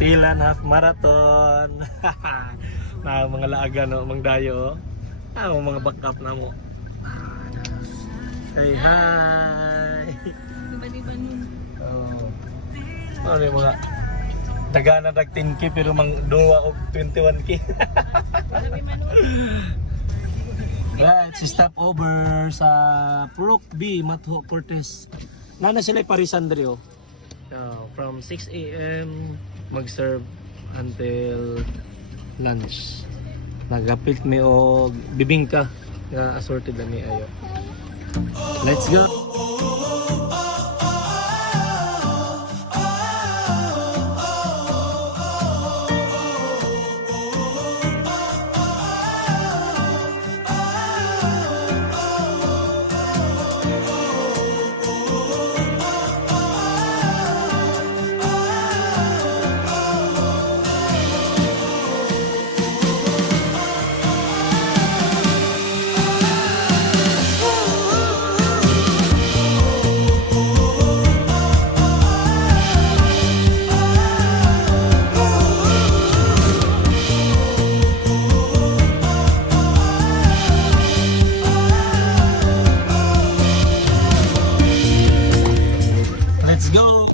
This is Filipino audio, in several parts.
Kantilan Half Marathon. Na mga laaga no, mang dayo. Mga backup na mo. Say hi. Diba nun? Oh. Ano yung mga daga na nag 10k pero mang duwa og 21k. Right, si stop over sa Purok B, Matho Cortez. Nana sila Parisandrio. From 6 AM mag-serve until lunch. Nagapit mi og bibingka nga assorted na mi ayo. Let's go.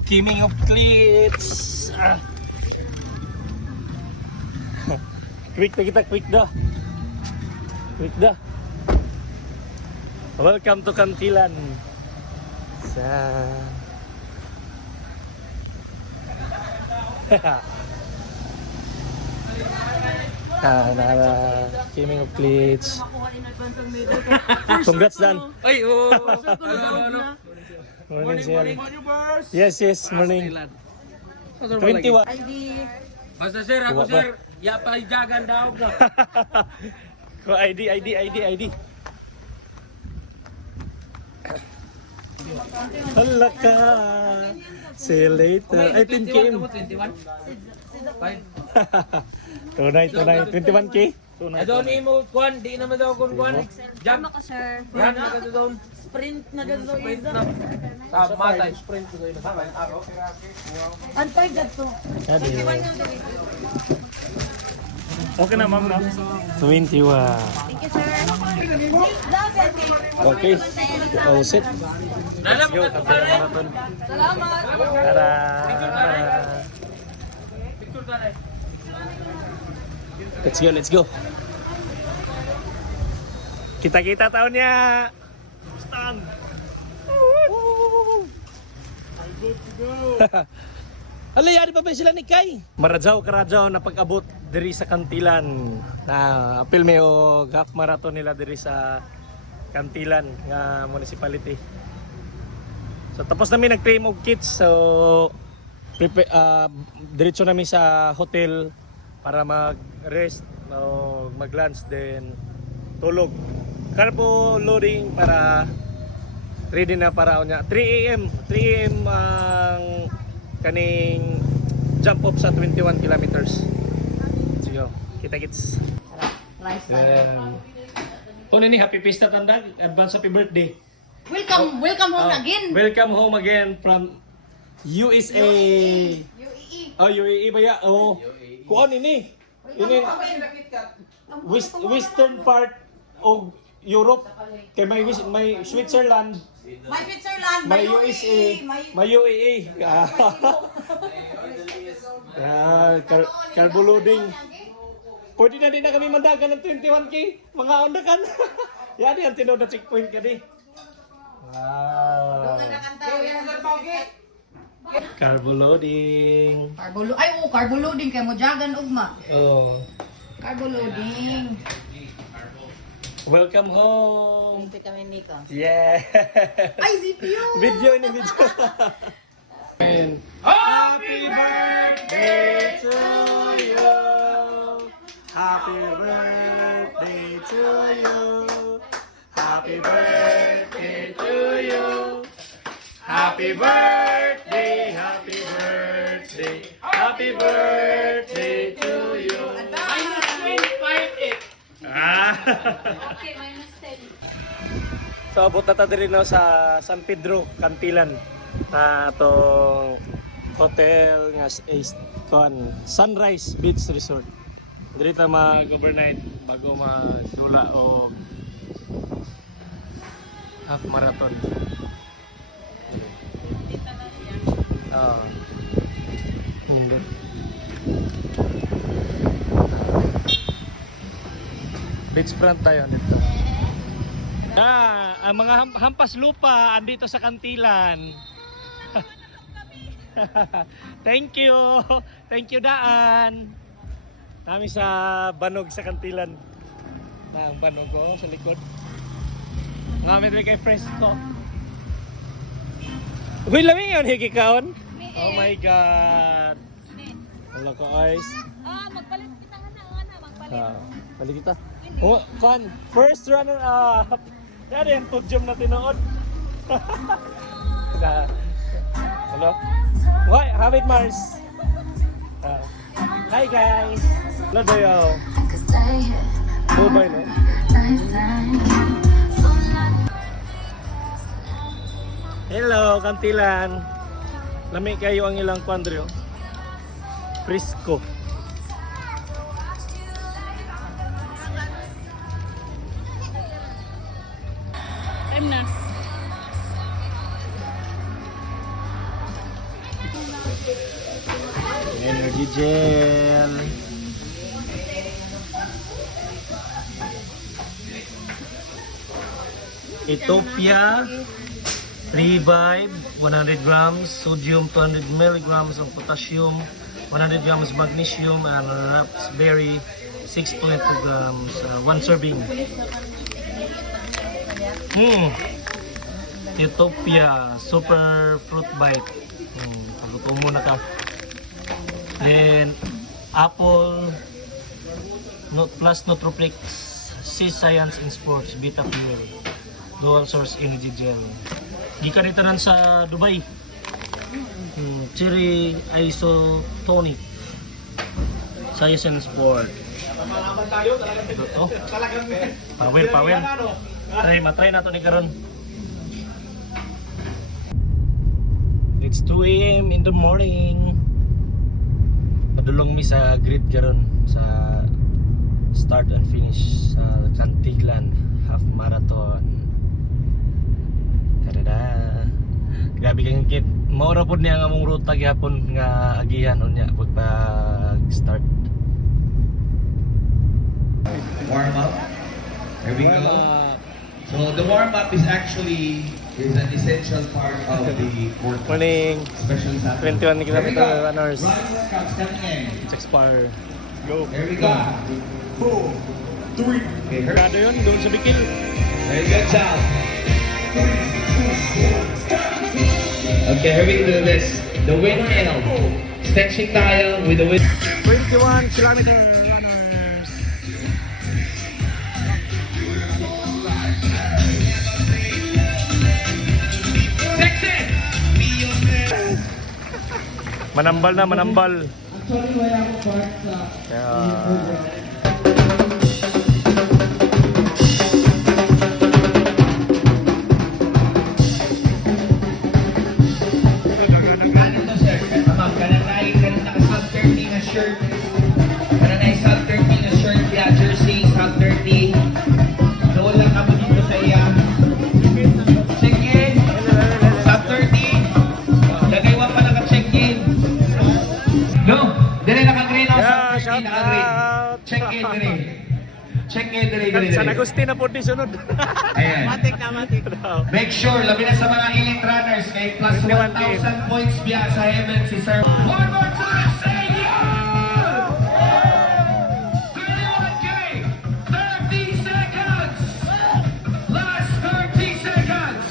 King of cleats. Quick na kita, quick dah. Quick dah. Welcome to Kantilan. King of cleats. Congrats Dan. Ay, oh. Morning, sir. Yes, morning. 21. Basta sir, ako sir, yapahijagan daw ko. Ko ID. Hala ka. See you later. Ay, 10K. 21? Tunay. 21K? Ay, doon mo, Kwan, di naman daw kung Kwan. Jump. Ako, sir. Yan, nagado doon. Sprint na gano'n. Sprint na. Tama tayo, sprint ko doon. Antay dito. Okay na, ma'am, no? 21. Thank you, sir. Okay. All set. Let's Go, Kantilan Marathon. Salamat. Tara. Picture tayo. Let's go. Kita-kita tahun niya. Stand. Good to go. Hala, yari pa ba sila ni Kai? Maradjaw na pag-abot diri sa Kantilan. Na apil may o half marathon nila diri sa Kantilan nga municipality. So tapos namin nag-claim og kits. So diretso namin sa hotel para mag-rest o mag-lunch then tulog. Carbo loading para ready na para unya 3 AM ang kaning jump off sa 21 kilometers. Let's go. Kita-kits. Kunin ni happy pista tandag, advance happy birthday. Welcome home again. Welcome home again from USA. Oh, UAE ba ya? Oh. Kuan ini. Ini western part of Europe. Kay may Switzerland, may USA, may UAE. Carbo loading. Pwede na din na kami mandagan ng 21K. Mga ondakan. Yan ang tinod na checkpoint ka di. Wow. Carbo loading. Carbo loading kay mo jagan ugma. Oh. Carbo loading. Welcome home. Kumpi kami Nico. Yeah. Ay, CPU. Video. And happy birthday to you. Happy birthday to you. Happy birthday to you. Happy birthday, happy birthday, happy birthday to you. Okay, minus 10. So abot na tayo rin sa San Pedro, Kantilan. Itong hotel nga Sunrise Beach Resort. Dito mag-overnight bago magdula o half marathon. Hindi. Beachfront tayo dito. Ang mga hampas lupa andito sa Kantilan. Thank you. Thank you Daan. Kami sa Banog sa Kantilan. Ang Banog sa likod. Ngamin rin kay Fresco. Uy, lamig yun, higikaon. Oh my God. Wala ko eyes. Magpalit kita nga na, magpalit. Balik kita. Oh, kan, first runner up. Yan yung podium na tinood. Hello? Why? Habit Mars. Hi guys. Hello Doyo. Bubay no? Hello, Kantilan. Lamig kayo ang ilang kwandro. Frisco. Time na. Energy gel. Ethiopia Revive 100 grams, sodium 200 milligrams of potassium, 100 grams magnesium, and raspberry 6.2 grams, one serving. Ethiopia Super Fruit Bite. Paluto muna ka. Then apple plus Nutroflex Sea Science in Sports Vita Fuel Dual Source Energy Gel. Gikan ito nan sa Dubai. Cherry Isotonic Science and Sport. Ito. Power. Matry na to ni karon. It's 2 AM in the morning. Padulong mi sa grid karon sa start and finish sa Kantilan half marathon. Tada. Grabe kang kit. Maura pod niya nga mong ruta gyapon nga agihan unya pag start. Warm up. Here we go. So the warm up is actually an essential part of the workout. Morning. Especially sa 21 Here we kilometer go. runners. Running workouts coming in. It's expire. Go. Here we go. 4, 3. Okay, here. Kado yun, doon sa Bikil. Very good job. Okay, here we do this. The windmill. Stretching tayo with the wind. 21 kilometer runners. Manambal na, manambal. Kaya... Ganito sir, ma'am, kananay naka-sub 30 na shirt. Kananay sub 30 na shirt, yeah, jersey, sub 30. Doon lang kamo dito sa iya. Check in. Sub 30. Lagay wa pa naka-check in. No, dili naka-green o sub 30 shout naka-green. out. Check in dili. Check in dili. San Agustin na po di sunod. Ayan. Matik. Make sure, labi na sa mga elite runners, kay plus 1,000 points biya sa heaven si Sir. One more time, say yeah! 31K, 30 seconds! Last 30 seconds!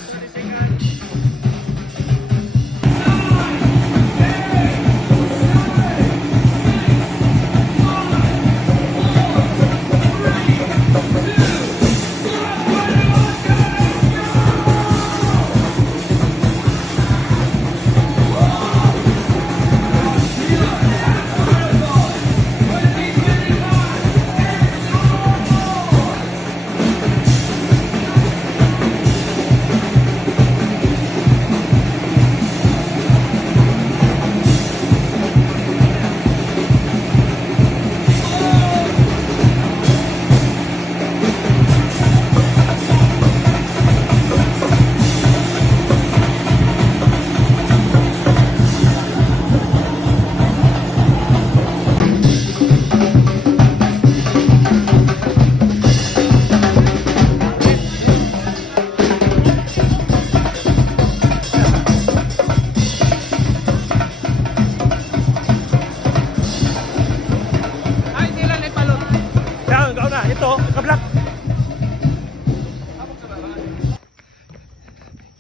to, kablak.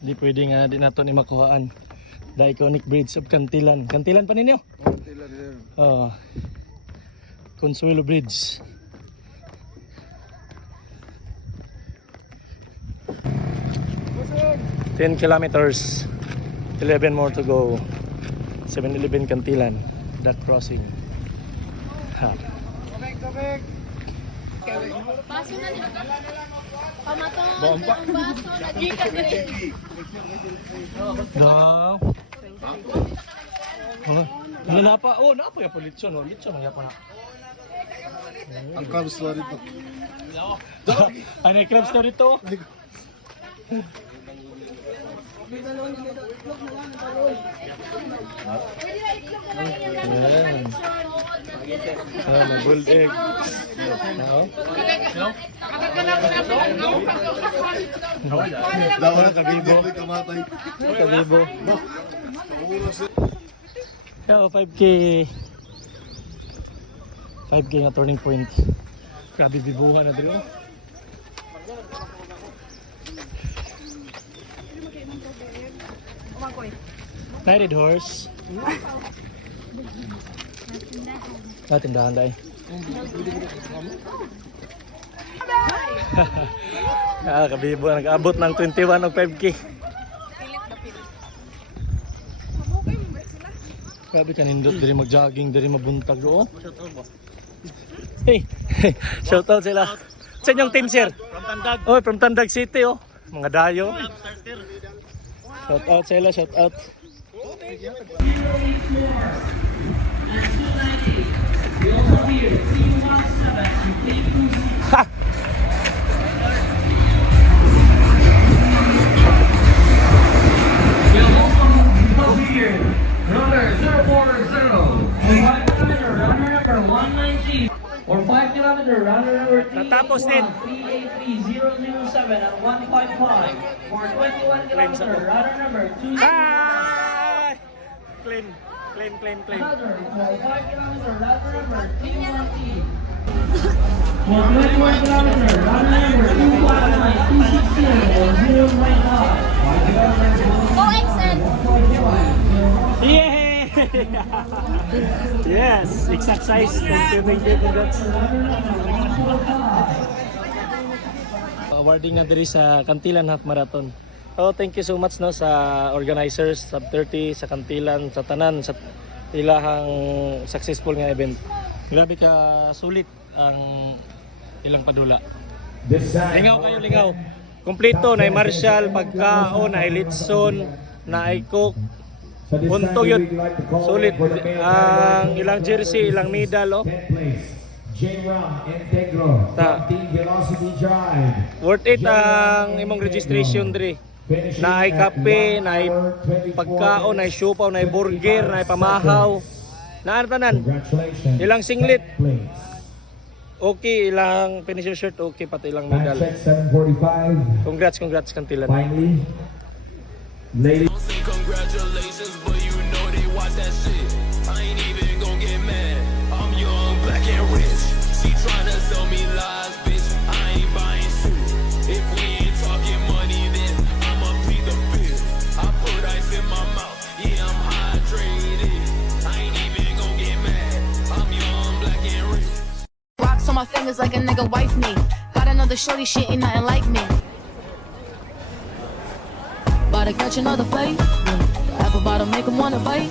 Hindi pwede nga di nato ni makuhaan. The iconic bridge of Cantilan. Cantilan pa ninyo? Cantilan din. Oo. Consuelo Bridge. Ten kilometers. 11 more to go. 7-Eleven Cantilan. That crossing. Ha. Baso na nila. Pamaton. Baon pa. Ang baso. Nagikan din. No. Ano na pa? Oh, na pa yung litson. Oh, litson na pa na. Ang crab store dito. Ano yung crab store dito? Ayan. Gold egg. Dawa Kabibo. kamatay. Kabibo. Yeah, 5K. 5K nga turning point. Grabe bibuhan na dito. Knighted horse. Tindahan dahil. Kabibo, nag-abot ng 21 o 5K. Grabe ka nindot, diri mag-jogging, diri mabuntag o. Hey, shoutout sila. Sa inyong team, sir? From Tandag. Oh, from Tandag City, oh. Mga dayo. Shoutout sila, shoutout. Ha! Runner 040, 5 kilometer, runner number 190, or 5 kilometer, runner number 381, Natapos din. 383, 007, and 155, for 21 kilometer, runner number 2, Hi! Claim. another, for 5 kilometer, runner number 318, for 21 kilometer, runner number 259, 260, or 095, 5 kilometer, OXN. 1.1. Yay! Yes, exact size. Thank you. Congrats. Awarding na diri sa Cantilan Half Marathon. Oh, thank you so much no sa organizers sub 30 sa Cantilan sa tanan sa ilahang successful nga event. Grabe ka sulit ang ilang padula. Lingaw kayo, lingaw. Kompleto na Marshall, pagkaon, na Litson, na Coke. Punto yun. Sulit. Ang ilang jersey, ilang medal, oh. Ta. Worth it ang imong registration diri. Na kape, na pagkaon, na siopaw, na burger, na pamahaw. Na tanan. Ilang singlet. Okay, ilang finisher shirt, okay pati ilang medal. Congrats Cantilan. Finally, ladies. Say congratulations, but you know they watch that shit. I ain't even gon' get mad. I'm young, black and rich. She tryna sell me lies, bitch. I ain't buying shit. If we ain't talking money, then I'ma plead the fifth. I put ice in my mouth, yeah, I'm hydrated. I ain't even gon' get mad. I'm young, black and rich. Rocks on my fingers like a nigga wife me. Got another shorty, shit ain't nothing like me. About to catch another fight. Apple bottom make 'em wanna bite.